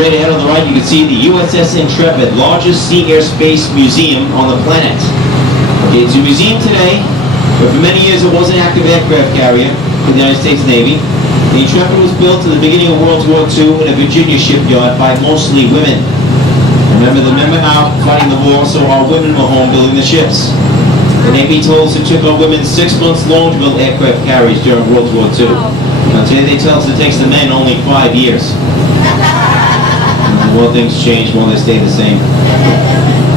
Straight ahead on the right, you can see the USS Intrepid, largest sea airspace museum on the planet. Okay, it's a museum today, but for many years it was an active aircraft carrier for the United States Navy. The Intrepid was built in the beginning of World War II in a Virginia shipyard by mostly women. Remember, the men were out fighting the war, so our women were home building the ships. The Navy told us it took our women 6 months long to build aircraft carriers during World War II. Now today they tell us it takes the men only 5 years. More things change, more they stay the same.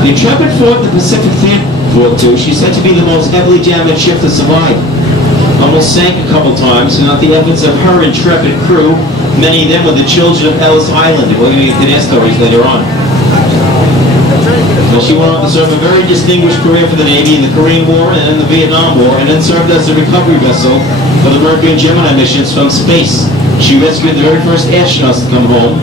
The Intrepid fought in the Pacific Theater War II. She's said to be the most heavily damaged ship to survive. Almost sank a couple times, and not the efforts of her intrepid crew. Many of them were the children of Ellis Island. We're going to get to their stories later on. So she went on to serve a very distinguished career for the Navy in the Korean War and in the Vietnam War, and then served as a recovery vessel for the Mercury and Gemini missions from space. She rescued the very first astronauts to come home.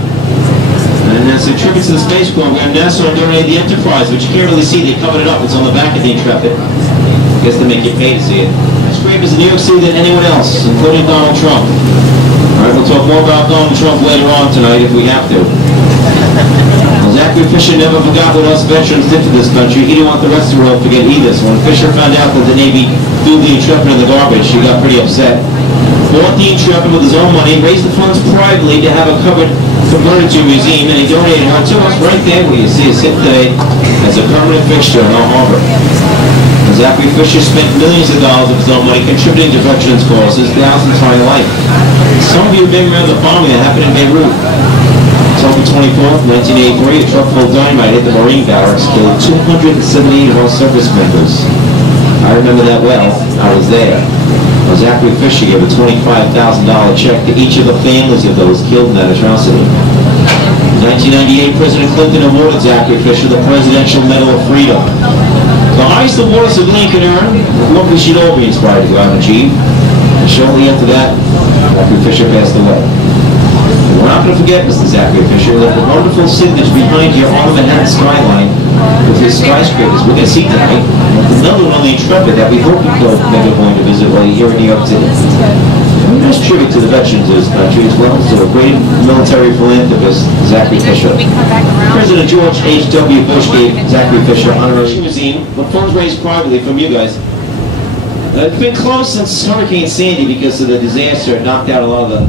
And as a tribute to the space program, NASA donated the Enterprise, which you can't really see. They covered it up. It's on the back of the Intrepid. I guess to make you pay to see it. Skyscrapers in New York City than anyone else, including Donald Trump. All right, we'll talk more about Donald Trump later on tonight if we have to. Zachary Fisher never forgot what us veterans did for this country. He didn't want the rest of the world to forget either. So when Fisher found out that the Navy threw the Intrepid in the garbage, he got pretty upset. Bought the Intrepid with his own money, raised the funds privately to have a converted to a museum, and he donated her to us right there where you see it sit today as a permanent fixture in our harbor. And Zachary Fisher spent millions of dollars of his own money contributing to veterans causes throughout his entire life. Some of you have been around the bombing that happened in Beirut. October 24th, 1983, a truck full of dynamite hit the Marine barracks, killed 278 of our service members. I remember that well. I was there. Zachary Fisher gave a $25,000 check to each of the families of those killed in that atrocity. In 1998, President Clinton awarded Zachary Fisher the Presidential Medal of Freedom. The highest award a civilian can earn, what we should all be inspired to go out and achieve. And shortly after that, Zachary Fisher passed away. We're not going to forget Mr. Zachary Fisher, that the wonderful city that's behind you on the Manhattan skyline with his skyscrapers we're going to see tonight. Another one on the Intrepid that we hope you're never going to visit while you're here in New York City. A nice tribute to the veterans of this country as well, to a great military philanthropist, Zachary Fisher. President George H.W. Bush gave Zachary Fisher honorary museum, but funds raised privately from you guys. It's been closed since Hurricane Sandy because of the disaster. It knocked out a lot of the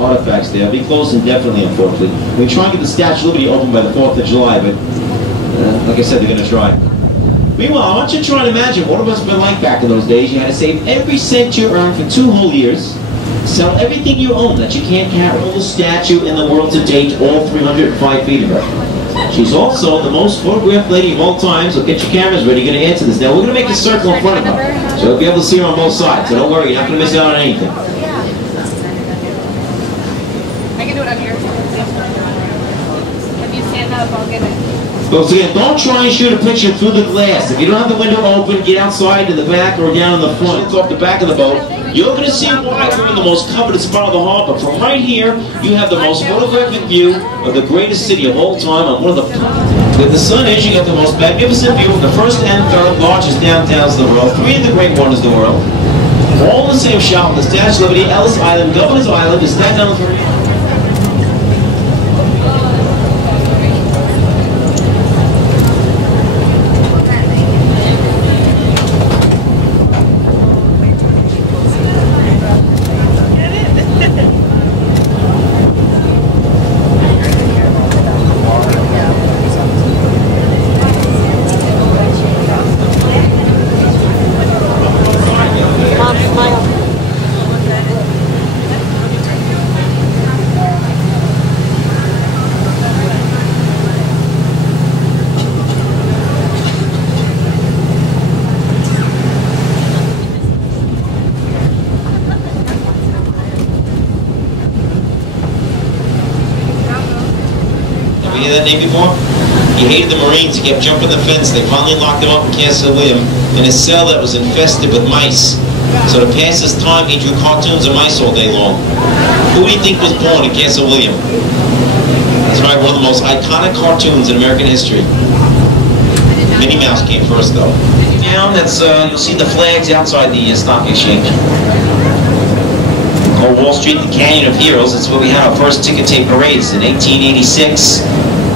artifacts there. It'll be closed indefinitely, unfortunately. We try and get the Statue of Liberty open by the 4th of July, but like I said, they're going to try. Meanwhile, I want you to try and imagine what it must have been like back in those days. You had to save every cent you earned for 2 whole years, sell everything you own that you can't carry. The oldest statue in the world to date, all 305 feet of her. She's also the most photographed lady of all time, so get your cameras ready. You're going to answer this. Now, we're going to make a circle in front of her, so you'll be able to see her on both sides. So don't worry, you're not going to miss out on anything. I can do it up here. If you stand up, I'll get it. So again, don't try and shoot a picture through the glass. If you don't have the window open, get outside in the back or down in the front. It's off the back of the boat. You're going to see why we're in the most coveted spot of the harbor. From right here, you have the most photographic view of the greatest city of all time on one of the... With the sun is, you get the most magnificent view of the first and third largest downtowns of the world, 3 of the great wonders of the world. All in the same shop, the Statue of Liberty, Ellis Island, Governor's Island, is Staten Island. You hear that name before? He hated the Marines. He kept jumping the fence. They finally locked him up in Castle William in a cell that was infested with mice. So to pass his time, he drew cartoons of mice all day long. Who do you think was born in Castle William? That's right, one of the most iconic cartoons in American history. Minnie Mouse came first, though. Down, that's you'll see the flags outside the stock exchange. Or Wall Street, the Canyon of Heroes. It's where we had our first ticket tape parades in 1886.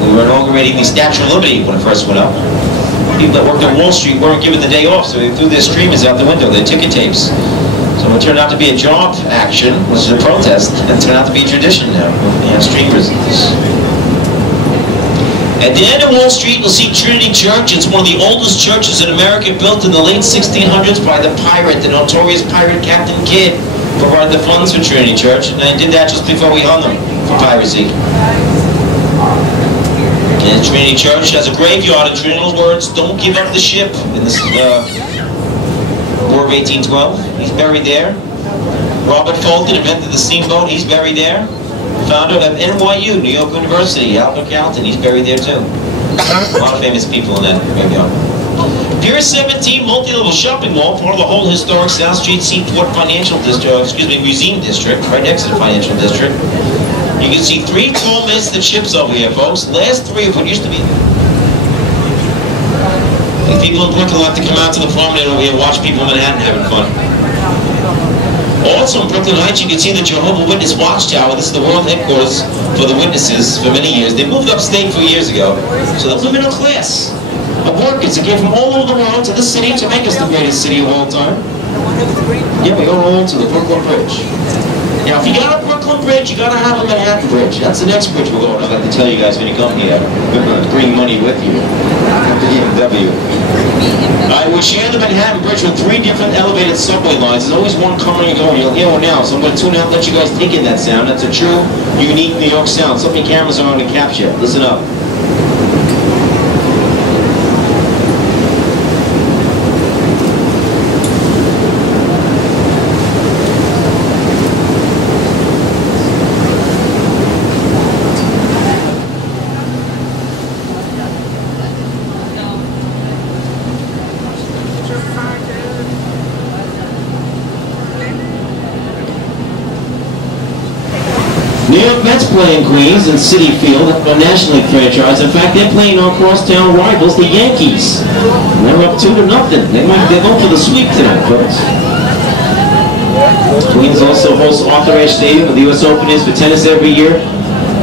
We were inaugurating the Statue of Liberty when it first went up. People that worked at Wall Street weren't given the day off, so they threw their streamers out the window, their ticket tapes. So it turned out to be a job action, which is a protest, and it turned out to be a tradition now. We have streamers. At the end of Wall Street, you'll see Trinity Church. It's one of the oldest churches in America, built in the late 1600s by the pirate, the notorious pirate Captain Kidd, provided the funds for Trinity Church, and they did that just before we hung them for piracy. And Trinity Church has a graveyard in Trinity words, "Don't give up the ship," in this War of 1812. He's buried there. Robert Fulton invented the steamboat. He's buried there. Founder of NYU, New York University, Albert Calton. He's buried there too. A lot of famous people in that graveyard. Pier 17 multi-level shopping mall, part of the whole historic South Street Seaport Financial District, Museum District, right next to the Financial District. You can see 3 tall masts of ships over here, folks. Last 3 of what used to be there. And people in Brooklyn like to come out to the promenade over here and watch people in Manhattan having fun. Also in Brooklyn Heights, you can see the Jehovah's Witness Watchtower. This is the world headquarters for the witnesses for many years. They moved upstate 4 years ago. So the middle class of workers that came from all over the world to this city to make us the greatest city of all time. Yeah, we go all to the Brooklyn Bridge. Now, if you got a Brooklyn Bridge, you gotta have a Manhattan Bridge. That's the next bridge we're going. I'd like to tell you guys when you come here. Bring money with you. BMW. We share the Manhattan Bridge with 3 different elevated subway lines. There's always one coming and going. You'll hear one now, so I'm going to tune out and let you guys take in that sound. That's a true, unique New York sound. So many cameras are on to capture. Listen up. New York Mets play in Queens and Citi Field, a National League franchise. In fact, they're playing our crosstown rivals, the Yankees. And they're up 2-0. They're going for the sweep tonight, folks. Queens also hosts Arthur Ashe Stadium, where the U.S. Open is for tennis every year.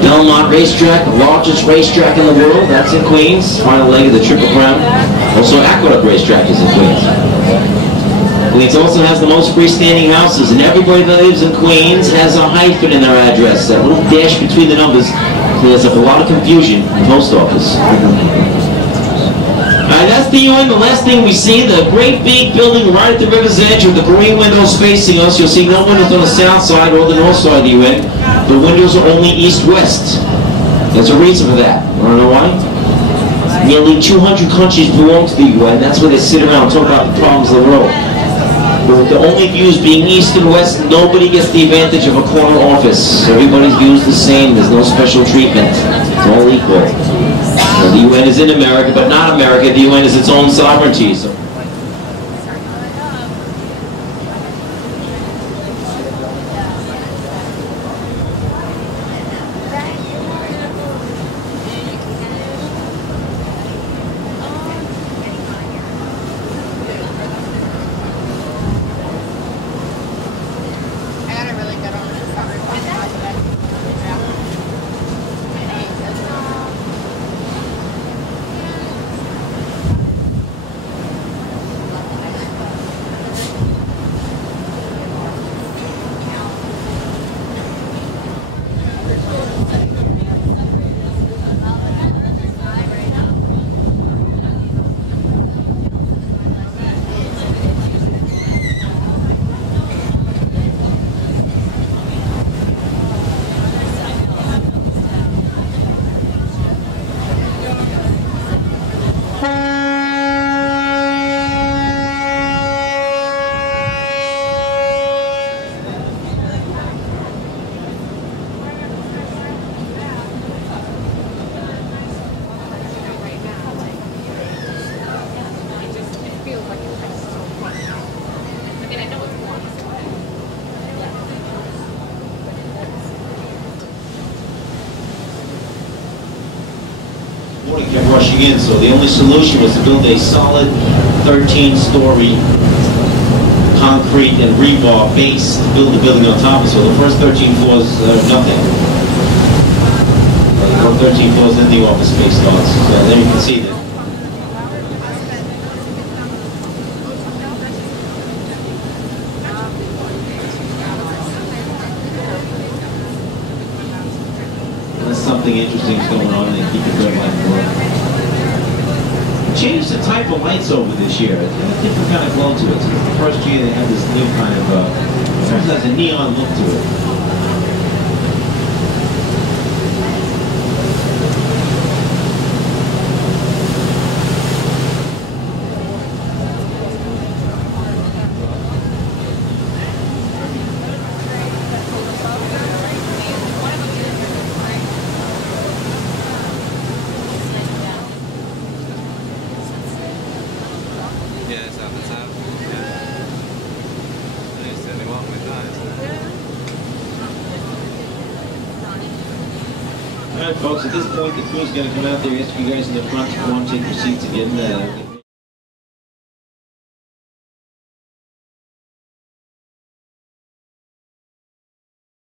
Belmont Racetrack, the largest racetrack in the world, that's in Queens. Final leg of the Triple Crown. Also, Aqueduct Racetrack is in Queens. Queens also has the most freestanding houses, and everybody that lives in Queens has a hyphen in their address. That little dash between the numbers clears up a lot of confusion in the post office. Alright, that's the UN. The last thing we see, the great big building right at the river's edge with the green windows facing us. You'll see no windows on the south side or the north side of the UN. The windows are only east-west. There's a reason for that. Want to know why? Nearly 200 countries belong to the UN. That's where they sit around and talk about the problems of the world. With the only views being east and west, nobody gets the advantage of a corner office. Everybody's view is the same. There's no special treatment. It's all equal. The UN is in America, but not America. The UN is its own sovereignty. So kept rushing in, so the only solution was to build a solid 13-story concrete and rebar base to build the building on top of. So the first 13 floors are nothing. The 13 floors, then the office space starts. So there you can see that. There's something interesting going on, and they keep it red light for. Changed the type of lights over this year. It had a different kind of glow to it. So the first year they had this new kind of, it has a neon look to it. Yeah, it's out the top. Yeah. They're standing off with guys. Alright folks, at this point the crew's going to come out there, ask you guys in the front to come on, take your seats again.